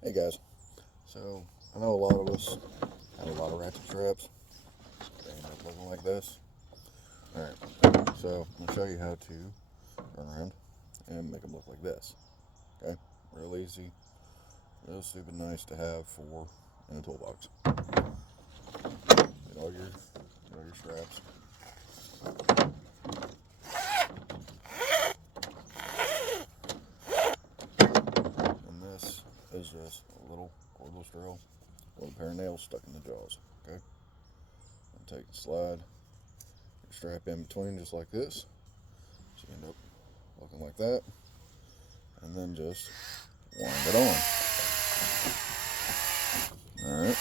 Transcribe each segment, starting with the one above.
Hey guys, so I know a lot of us have a lot of ratchet straps. They end up looking like this. Alright, so I'm going to show you how to run around and make them look like this. Okay, real easy, real stupid nice to have for in a toolbox. Get all your straps. And this is just a little cordless drill with a pair of nails stuck in the jaws. Okay, and take and slide your strap in between just like this. So you end up looking like that, and then just wind it on. Alright.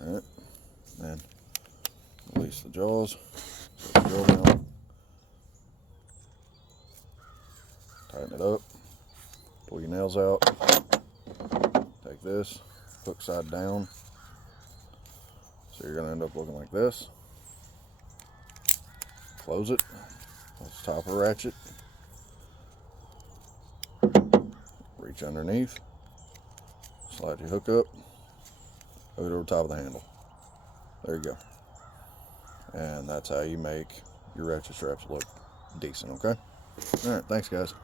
Alright. Then release the jaws. Set the drill down. Tighten it up. Pull your nails out. Take this. Hook side down. So you're going to end up looking like this. Close it. Let's top a ratchet. Reach underneath. Slide your hook up. Hook it over the top of the handle. There you go. And that's how you make your ratchet straps look decent, okay? Alright, thanks guys.